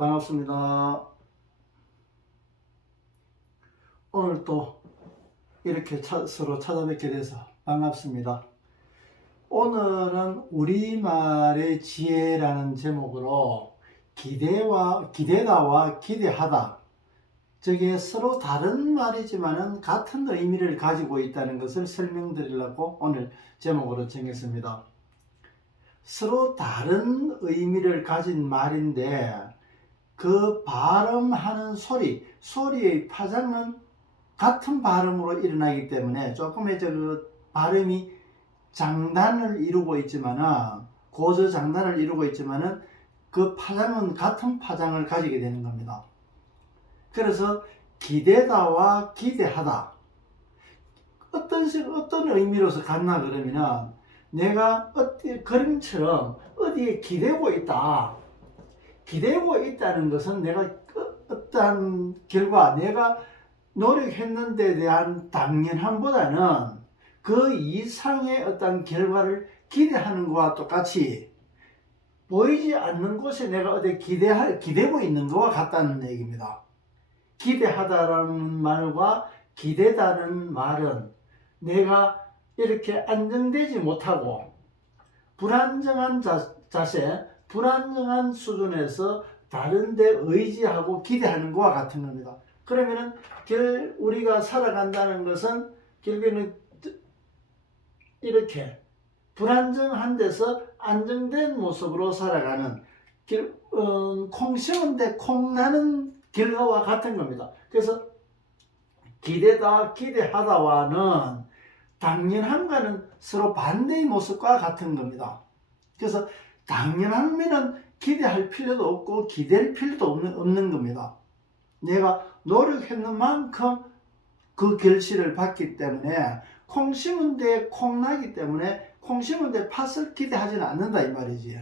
반갑습니다. 오늘 또 이렇게 서로 찾아뵙게 돼서 반갑습니다. 오늘은 우리말의 지혜라는 제목으로 기대다와 기대하다, 저게 서로 다른 말이지만은 같은 의미를 가지고 있다는 것을 설명드리려고 오늘 제목으로 정했습니다. 서로 다른 의미를 가진 말인데 그 발음하는 소리의 파장은 같은 발음으로 일어나기 때문에 조금의 그 발음이 장단을 이루고 있지만은, 고저장단을 이루고 있지만은 그 파장은 같은 파장을 가지게 되는 겁니다. 그래서 기대다와 기대하다, 어떤 의미로서 같나 그러면은, 내가 그림처럼 어디에 기대고 있다는 것은 내가 어떠한 결과, 내가 노력했는 데 대한 당연함보다는 그 이상의 어떤 결과를 기대하는 것과 똑같이 보이지 않는 곳에 내가 어디 기대고 있는 것과 같다는 얘기입니다. 기대하다라는 말과 기대다는 말은 내가 이렇게 안정되지 못하고 불안정한 자세, 불안정한 수준에서 다른 데 의지하고 기대하는 것과 같은 겁니다. 그러면은 우리가 살아간다는 것은 결국에는 이렇게 불안정한 데서 안정된 모습으로 살아가는, 콩 심은데 콩 나는 결과와 같은 겁니다. 그래서 기대하다와는 당연함과는 서로 반대의 모습과 같은 겁니다. 그래서 당연하면은 기대할 필요도 없고 기댈 필요도 없는 겁니다. 내가 노력했는 만큼 그 결실을 받기 때문에, 콩 심은 데 콩 나기 때문에 콩 심은 데 팥을 기대하지는 않는다 이 말이지.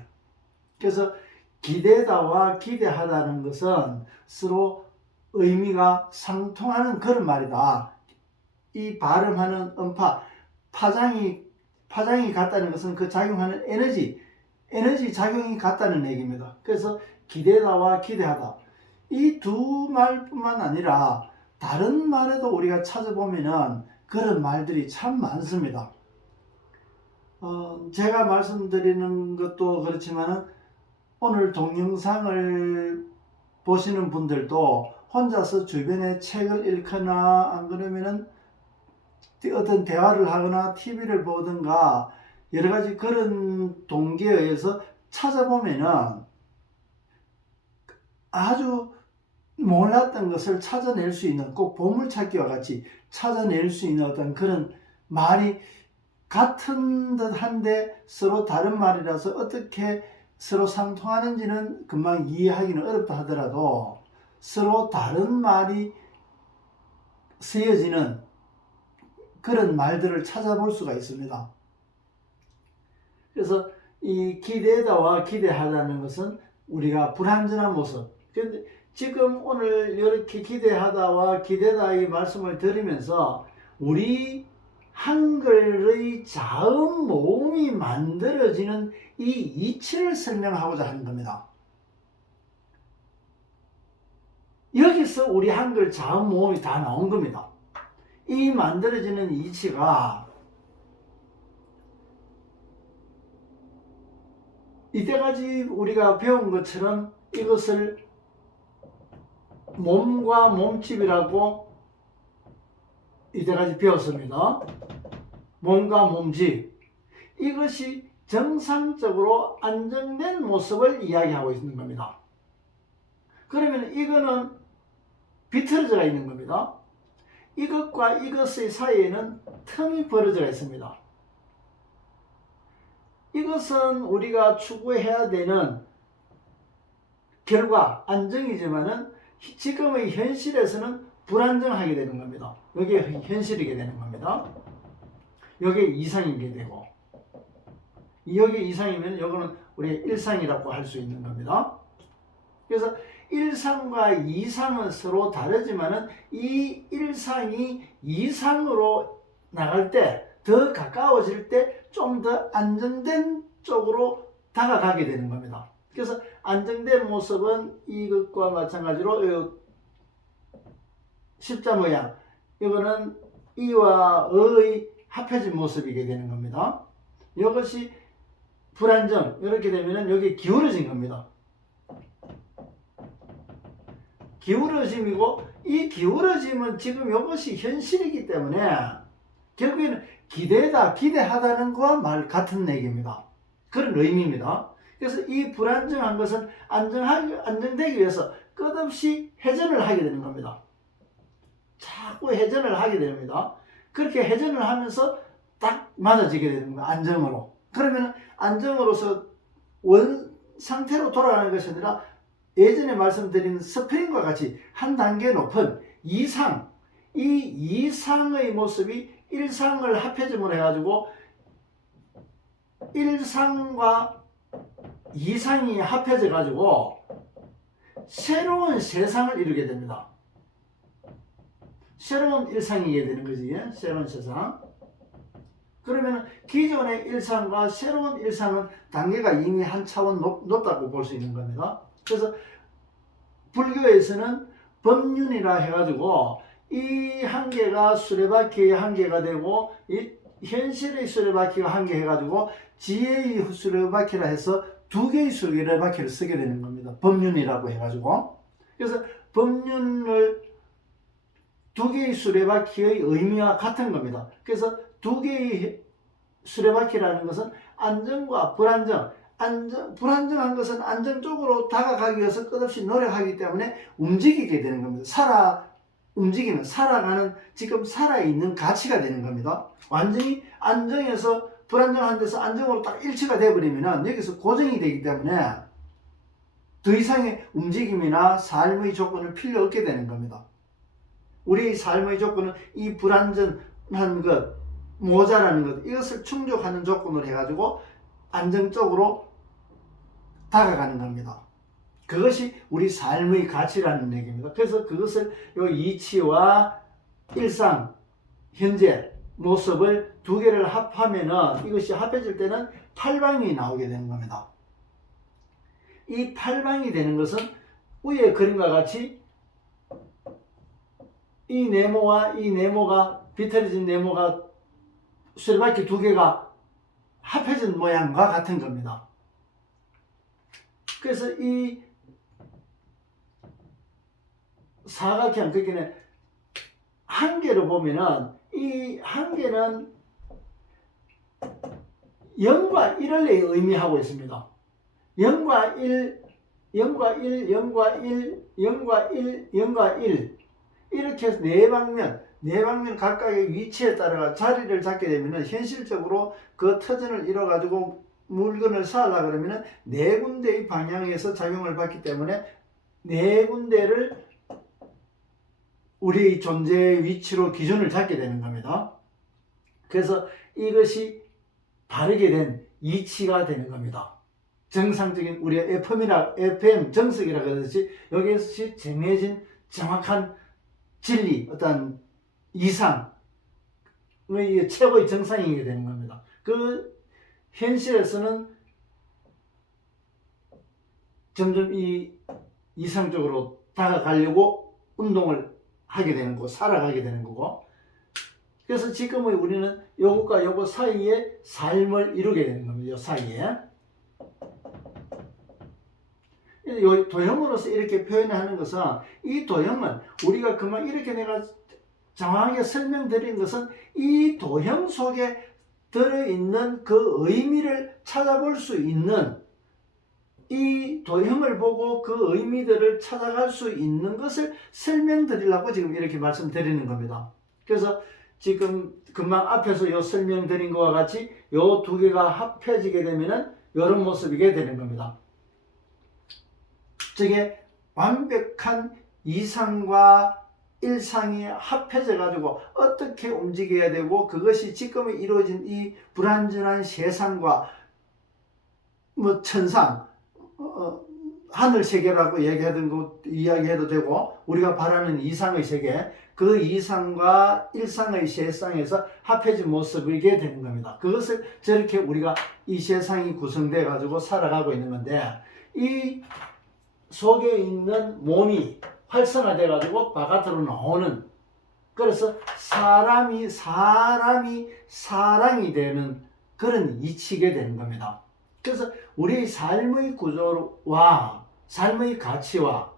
그래서 기대다와 기대하다는 것은 서로 의미가 상통하는 그런 말이다. 이 발음하는 음파, 파장이 같다는 것은 그 작용하는 에너지 작용이 같다는 얘기입니다. 그래서 기대다와 기대하다, 이 두 말뿐만 아니라 다른 말에도 우리가 찾아보면은 그런 말들이 참 많습니다. 제가 말씀드리는 것도 그렇지만 오늘 동영상을 보시는 분들도 혼자서 주변에 책을 읽거나 안 그러면은 어떤 대화를 하거나 TV를 보든가 여러 가지 그런 동기에 의해서 찾아보면은 아주 몰랐던 것을 찾아낼 수 있는, 꼭 보물찾기와 같이 찾아낼 수 있는 어떤 그런 말이 같은 듯 한데 서로 다른 말이라서 어떻게 서로 상통하는지는 금방 이해하기는 어렵다 하더라도 서로 다른 말이 쓰여지는 그런 말들을 찾아볼 수가 있습니다. 그래서 이 기대다와 기대하다는 것은 우리가 불완전한 모습, 그런데 지금 오늘 이렇게 기대하다와 기대다의 말씀을 들으면서 우리 한글의 자음 모음이 만들어지는 이 이치를 설명하고자 하는 겁니다. 여기서 우리 한글 자음 모음이 다 나온 겁니다. 이 만들어지는 이치가 이때까지 우리가 배운 것처럼 이것을 몸과 몸집이라고 이때까지 배웠습니다. 몸과 몸집, 이것이 정상적으로 안정된 모습을 이야기하고 있는 겁니다. 그러면 이거는 비틀어져 있는 겁니다. 이것과 이것의 사이에는 틈이 벌어져 있습니다. 이것은 우리가 추구해야 되는 결과, 안정이지만은 지금의 현실에서는 불안정하게 되는 겁니다. 이게 현실이게 되는 겁니다. 이게 이상이게 되고, 여기 이상이면 이거는 우리가 일상이라고 할 수 있는 겁니다. 그래서 일상과 이상은 서로 다르지만은 이 일상이 이상으로 나갈 때, 더 가까워질 때 좀 더 안정된 쪽으로 다가가게 되는 겁니다. 그래서 안정된 모습은 이것과 마찬가지로 십자 모양, 이거는 이와 의의 합해진 모습이게 되는 겁니다. 이것이 불안정, 이렇게 되면은 여기 기울어진 겁니다. 기울어짐이고, 이 기울어짐은 지금 이것이 현실이기 때문에 결국에는 기대다, 기대하다는 것과 말 같은 얘기입니다. 그런 의미입니다. 그래서 이 불안정한 것은 안정되기 위해서 끝없이 회전을 하게 되는 겁니다. 자꾸 회전을 하게 됩니다. 그렇게 회전을 하면서 딱 맞아지게 되는 거예요. 안정으로. 그러면 안정으로서 원 상태로 돌아가는 것이 아니라 예전에 말씀드린 스프링과 같이 한 단계 높은 이상, 이 이상의 모습이 일상을 합해짐으로 해가지고 일상과 이상이 합해져 가지고 새로운 세상을 이루게 됩니다. 새로운 일상이게 되는 거지. 새로운 세상. 그러면 기존의 일상과 새로운 일상은 단계가 이미 한 차원 높다고 볼 수 있는 겁니다. 그래서 불교에서는 법륜이라 해가지고 이 한계가 수레바퀴의 한계가 되고 이 현실의 수레바퀴가 한계 해가지고 지혜의 수레바퀴라 해서 두 개의 수레바퀴를 쓰게 되는 겁니다. 법륜이라고 해가지고. 그래서 법륜을 두 개의 수레바퀴의 의미와 같은 겁니다. 그래서 두 개의 수레바퀴라는 것은 안정과 불안정, 불안정한 것은 안정 쪽으로 다가가기 위해서 끝없이 노력하기 때문에 움직이게 되는 겁니다. 움직이는, 살아가는, 지금 살아있는 가치가 되는 겁니다. 완전히 안정에서 불안정한 데서 안정으로 딱 일치가 되어버리면 여기서 고정이 되기 때문에 더 이상의 움직임이나 삶의 조건을 필요 없게 되는 겁니다. 우리의 삶의 조건은 이 불안정한 것, 모자라는 것, 이것을 충족하는 조건으로 해가지고 안정적으로 다가가는 겁니다. 그것이 우리 삶의 가치라는 얘기입니다. 그래서 그것을 요 이치와 일상, 현재 모습을 두 개를 합하면은 이것이 합해질 때는 팔방이 나오게 되는 겁니다. 이 팔방이 되는 것은 위의 그림과 같이 이 네모와 이 네모가 비틀어진 네모가 수레바퀴 두 개가 합해진 모양과 같은 겁니다. 그래서 이 사각형, 그러니까 한 개로 보면은 이 한 개는 0과 1을 의미하고 있습니다. 0과 1, 0과 1, 0과 1, 0과 1, 0과 1 이렇게 해서 네 방면 각각의 위치에 따라 자리를 잡게 되면 현실적으로 그 터전을 이뤄가지고 물건을 사려고 그러면 네 군데의 방향에서 작용을 받기 때문에 네 군데를 우리의 존재의 위치로 기준을 잡게 되는 겁니다. 그래서 이것이 바르게 된 이치가 되는 겁니다. 정상적인 우리의 FM 정석이라 그러듯이 여기서 정해진 정확한 진리, 어떤 이상의 최고의 정상이게 되는 겁니다. 그 현실에서는 점점 이 이상 쪽으로 다가가려고 운동을 하게 되는 거고 살아가게 되는 거고, 그래서 지금의 우리는 요것과 요것 사이에 삶을 이루게 되는 겁니다. 요 사이에 요 도형으로서 이렇게 표현하는 것은, 이 도형은 우리가 그만 이렇게 내가 정확하게 설명드린 것은 이 도형 속에 들어있는 그 의미를 찾아볼 수 있는, 이 도형을 보고 그 의미들을 찾아갈 수 있는 것을 설명드리려고 지금 이렇게 말씀드리는 겁니다. 그래서 지금 금방 앞에서 요 설명드린 것과 같이 요 두 개가 합해지게 되면은 이런 모습이게 되는 겁니다. 저게 완벽한 이상과 일상이 합해져 가지고 어떻게 움직여야 되고, 그것이 지금 이루어진 이 불완전한 세상과 뭐 천상, 하늘 세계라고 이야기해도 되고, 우리가 바라는 이상의 세계, 그 이상과 일상의 세상에서 합해진 모습이게 되는 겁니다. 그것을 저렇게 우리가 이 세상이 구성되어 가지고 살아가고 있는 건데, 이 속에 있는 몸이 활성화돼 가지고 바깥으로 나오는, 그래서 사람이 사랑이 되는 그런 이치게 되는 겁니다. 그래서 우리의 삶의 구조와 삶의 가치와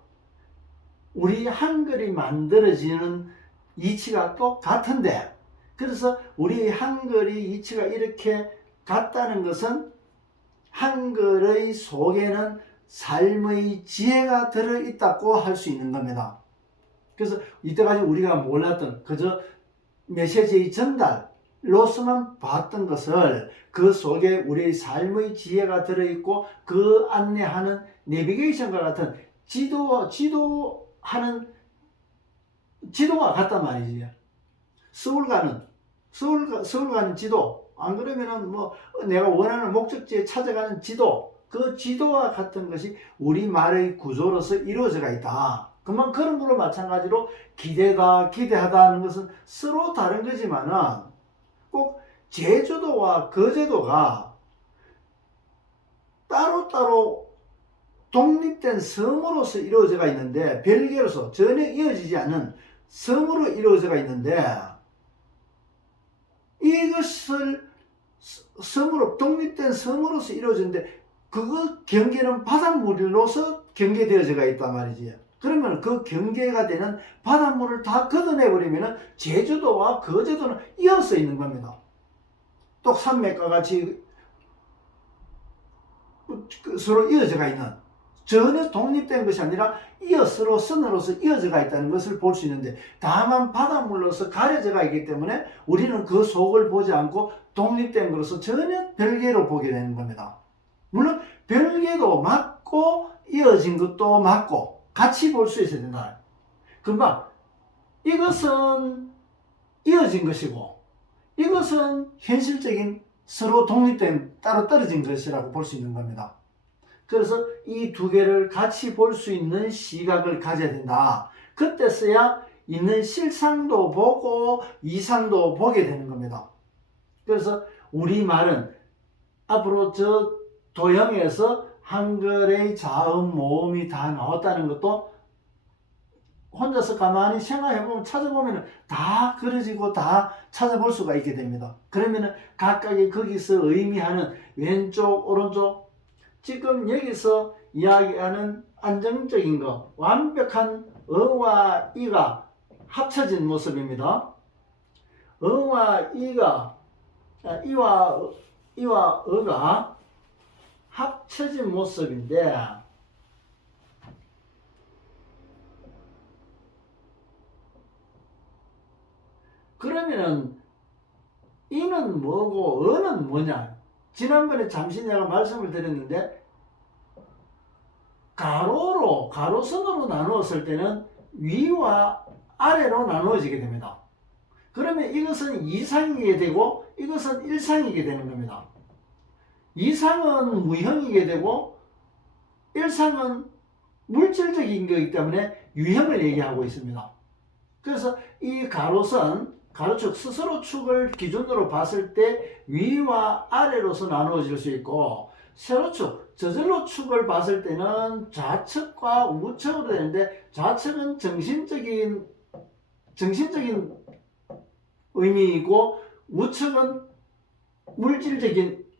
우리 한글이 만들어지는 이치가 똑같은데, 그래서 우리 한글이 이치가 이렇게 같다는 것은 한글의 속에는 삶의 지혜가 들어있다고 할 수 있는 겁니다. 그래서 이때까지 우리가 몰랐던 그저 메시지의 전달로서만 봤던 것을 그 속에 우리의 삶의 지혜가 들어있고 그 안내하는 내비게이션과 같은 지도가 같단 말이지. 서울 가는 지도, 안 그러면은 뭐 내가 원하는 목적지에 찾아가는 지도, 그 지도와 같은 것이 우리말의 구조로서 이루어져가 있다. 그만 그런 거로 마찬가지로 기대하다 하는 것은 서로 다른 거지만은 꼭 제주도와 거제도가 따로따로 독립된 섬으로서 이루어져가 있는데, 별개로서 전혀 이어지지 않는 섬으로 이루어져가 있는데, 이것을 독립된 섬으로서 이루어지는데 그거 경계는 바닷물로서 경계되어져가 있단 말이지. 그러면 그 경계가 되는 바닷물을 다 걷어내버리면 제주도와 거제도는 이어서 있는 겁니다. 또 산맥과 같이 서로 이어져가 있는, 전혀 독립된 것이 아니라 선으로서 이어져가 있다는 것을 볼 수 있는데, 다만 바닷물로서 가려져가 있기 때문에 우리는 그 속을 보지 않고 독립된 것으로서 전혀 별개로 보게 되는 겁니다. 물론 별개도 맞고 이어진 것도 맞고 같이 볼 수 있어야 된다. 금방 이것은 이어진 것이고 이것은 현실적인 서로 독립된 따로 떨어진 것이라고 볼 수 있는 겁니다. 그래서 이 두 개를 같이 볼 수 있는 시각을 가져야 된다. 그때서야 있는 실상도 보고 이상도 보게 되는 겁니다. 그래서 우리말은 앞으로 저 도형에서 한글의 자음, 모음이 다 나왔다는 것도 혼자서 가만히 생각해보면, 찾아보면 다 그려지고 다 찾아볼 수가 있게 됩니다. 그러면 각각의 거기서 의미하는 왼쪽, 오른쪽, 지금 여기서 이야기하는 안정적인 것, 완벽한 어와 이가 합쳐진 모습입니다. 어와 이와 어가 합쳐진 모습인데, 그러면은 이는 뭐고 어는 뭐냐? 지난번에 잠시 내가 말씀을 드렸는데, 가로선으로 나누었을 때는 위와 아래로 나누어지게 됩니다. 그러면 이것은 이상이게 되고 이것은 일상이게 되는 겁니다. 이상은 무형이게 되고 일상은 물질적인 거기 때문에 유형을 얘기하고 있습니다. 그래서 이 가로축, 스스로축을 기준으로 봤을 때 위와 아래로서 나누어질 수 있고, 세로축, 저절로축을 봤을 때는 좌측과 우측으로 되는데, 좌측은 정신적인 의미이고 우측은 물질적인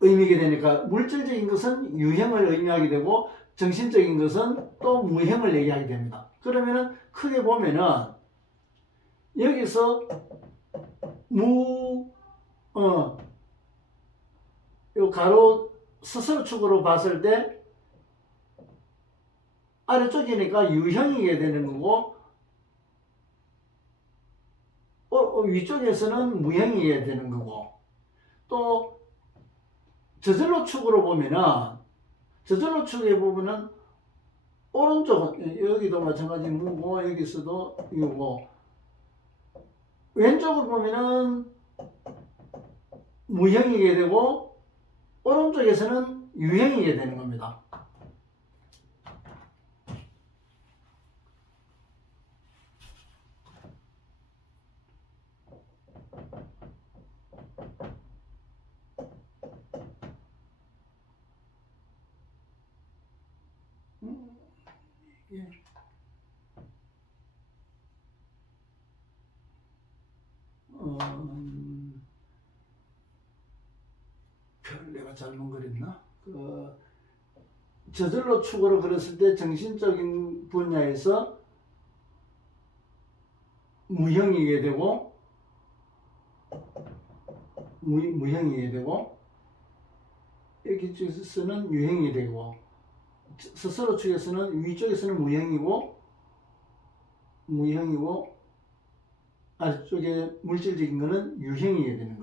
의미게 되니까, 물질적인 것은 유형을 의미하게 되고 정신적인 것은 또 무형을 얘기하게 됩니다. 그러면은 크게 보면은 여기서 요 가로 스스로축으로 봤을 때 아래쪽이니까 유형이게 되는 거고, 위쪽에서는 무형이게 되는 거고, 또 저절로축으로 보면은 저절로축의 부분은 오른쪽은 여기도 마찬가지 무고, 여기서도 이거고, 왼쪽을 보면은 무형이게 되고 오른쪽에서는 유형이게 되는 겁니다. 예. 별 내가 잘못 그렸나? 저절로 축으로 그렸을 때 정신적인 분야에서 무형이게 되고 무형이게 되고 여기 쪽에서는 유형이 되고 스스로 축에서는 위쪽에서는 무형이고 아래쪽에 물질적인 거는 유형이게 되는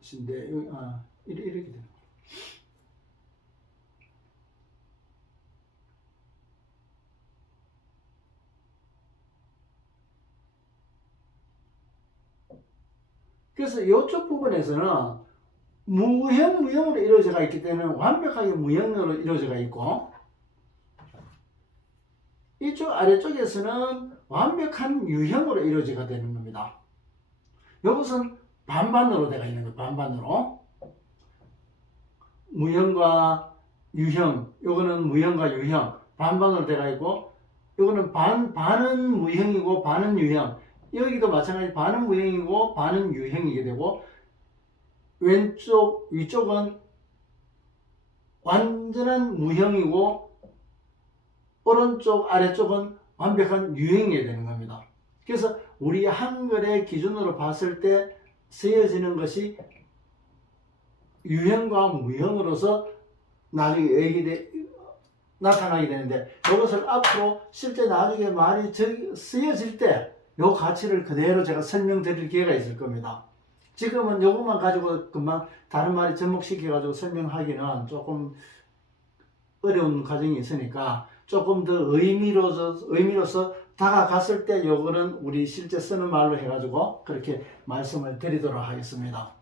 것인데 이렇게 되는 거예요. 그래서 이쪽 부분에서는 무형으로 이루어져가 있기 때문에 완벽하게 무형으로 이루어져가 있고, 이쪽 아래쪽에서는 완벽한 유형으로 이루어져가 되는 겁니다. 이것은 반반으로 되어 있는 거예요. 반반으로. 무형과 유형, 요거는 무형과 유형 반반으로 되어 있고, 요거는 반은 무형이고 반은 유형. 여기도 마찬가지 반은 무형이고 반은 유형이게 되고, 위쪽은 완전한 무형이고 오른쪽 아래쪽은 완벽한 유형이 되는 겁니다. 그래서 우리 한글의 기준으로 봤을 때 쓰여지는 것이 유형과 무형으로서 나중에 나타나게 되는데, 이것을 앞으로 실제 나중에 말이 쓰여질 때 이 가치를 그대로 제가 설명드릴 기회가 있을 겁니다. 지금은 이것만 가지고 금방 다른 말이 접목시켜 가지고 설명하기는 조금 어려운 과정이 있으니까 조금 더 의미로서 다가갔을 때 요거는 우리 실제 쓰는 말로 해가지고 그렇게 말씀을 드리도록 하겠습니다.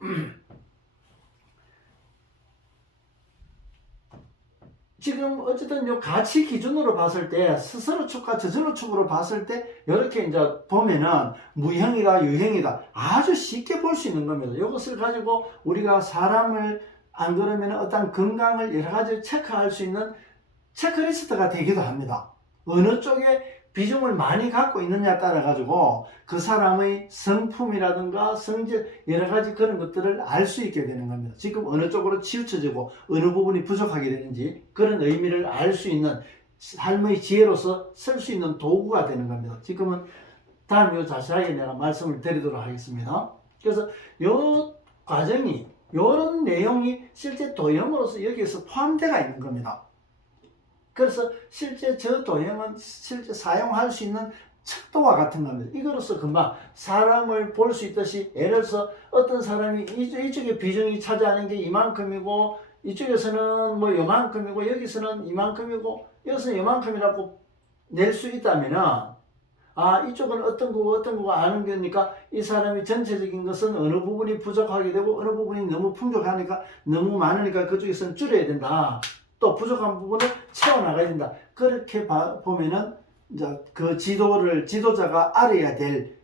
지금 어쨌든 요 가치 기준으로 봤을 때 스스로 축과 저절로 축으로 봤을 때 이렇게 이제 보면은 무형이다 유형이다 아주 쉽게 볼 수 있는 겁니다. 이것을 가지고 우리가 사람을 안 그러면 어떤 건강을 여러 가지 체크할 수 있는 체크리스트가 되기도 합니다. 어느 쪽에 비중을 많이 갖고 있느냐에 따라 가지고 그 사람의 성품이라든가 성질 여러 가지 그런 것들을 알 수 있게 되는 겁니다. 지금 어느 쪽으로 치우쳐지고 어느 부분이 부족하게 되는지 그런 의미를 알 수 있는 삶의 지혜로서 쓸 수 있는 도구가 되는 겁니다. 지금은 다음에 자세하게 내가 말씀을 드리도록 하겠습니다. 그래서 이 과정이 이런 내용이 실제 도형으로서 여기에서 포함되어 있는 겁니다. 그래서 실제 저 도형은 실제 사용할 수 있는 척도와 같은 겁니다. 이거로서 금방 사람을 볼 수 있듯이, 예를 들어서 어떤 사람이 이쪽에 비중이 차지하는 게 이만큼이고 이쪽에서는 뭐 요만큼이고 여기서는 이만큼이고 여기서는 요만큼이라고 낼 수 있다면은 이쪽은 어떤 거고 아는 거니까 이 사람이 전체적인 것은 어느 부분이 부족하게 되고 어느 부분이 너무 풍족하니까 너무 많으니까 그쪽에서는 줄여야 된다. 또 부족한 부분을 채워나가야 된다. 그렇게 보면은 이제 그 지도자가 알아야 될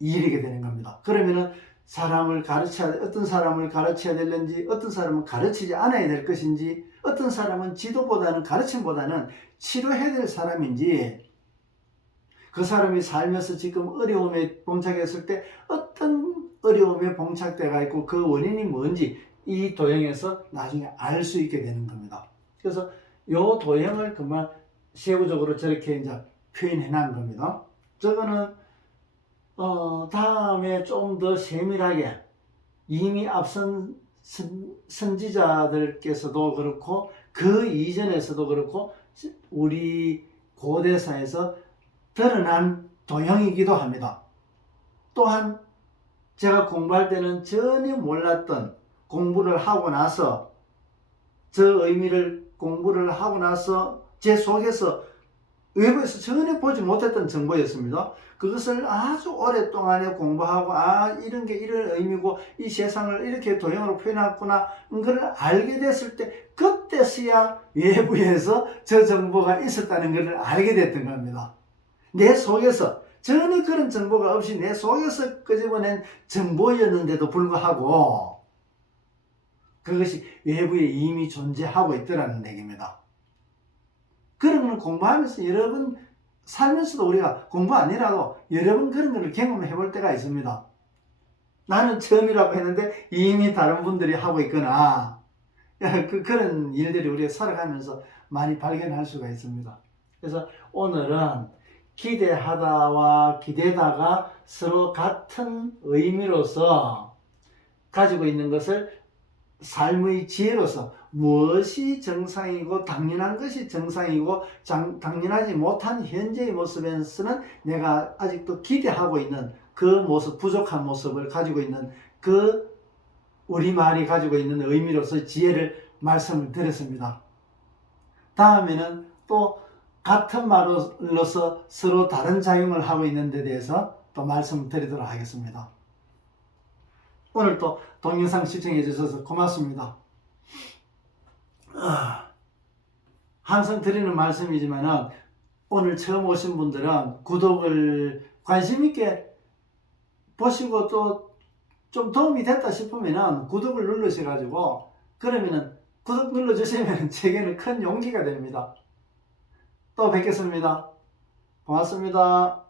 일이게 되는 겁니다. 그러면은 어떤 사람을 가르쳐야 되는지, 어떤 사람은 가르치지 않아야 될 것인지, 어떤 사람은 지도보다는 가르침보다는 치료해야 될 사람인지, 그 사람이 살면서 지금 어려움에 봉착했을 때 어떤 어려움에 봉착돼가 있고 그 원인이 뭔지 이 도형에서 나중에 알 수 있게 되는 겁니다. 그래서 이 도형을 그만 세부적으로 저렇게 이제 표현해 놓은 겁니다. 저거는 다음에 좀 더 세밀하게 이미 앞선 선지자들께서도 그렇고 그 이전에서도 그렇고 우리 고대사에서 드러난 도형이기도 합니다. 또한 제가 공부할 때는 전혀 몰랐던 공부를 하고 나서 저 의미를 공부를 하고 나서 제 속에서 외부에서 전혀 보지 못했던 정보였습니다. 그것을 아주 오랫동안에 공부하고 이런 게 이런 의미고 이 세상을 이렇게 도형으로 표현했구나 그걸 알게 됐을 때 그때서야 외부에서 저 정보가 있었다는 것을 알게 됐던 겁니다. 내 속에서 전혀 그런 정보가 없이 내 속에서 끄집어낸 정보였는데도 불구하고 그것이 외부에 이미 존재하고 있더라는 얘기입니다. 그런 걸 공부하면서 여러 번 살면서도 우리가 공부 아니라도 여러 번 그런 걸 경험해 볼 때가 있습니다. 나는 처음이라고 했는데 이미 다른 분들이 하고 있거나 그런 일들이 우리가 살아가면서 많이 발견할 수가 있습니다. 그래서 오늘은 기대하다와 기대다가 서로 같은 의미로서 가지고 있는 것을 삶의 지혜로서 무엇이 정상이고 당연한 것이 정상이고 당연하지 못한 현재의 모습에서는 내가 아직도 기대하고 있는 그 모습, 부족한 모습을 가지고 있는 그 우리말이 가지고 있는 의미로서 지혜를 말씀을 드렸습니다. 다음에는 또 같은 말로서 서로 다른 작용을 하고 있는 데 대해서 또 말씀을 드리도록 하겠습니다. 오늘 또 동영상 시청해 주셔서 고맙습니다. 항상 드리는 말씀이지만 오늘 처음 오신 분들은 구독을 관심 있게 보시고 또 좀 도움이 됐다 싶으면 구독을 누르셔가지고 그러면은 구독 눌러주시면 제게는 큰 용기가 됩니다. 또 뵙겠습니다. 고맙습니다.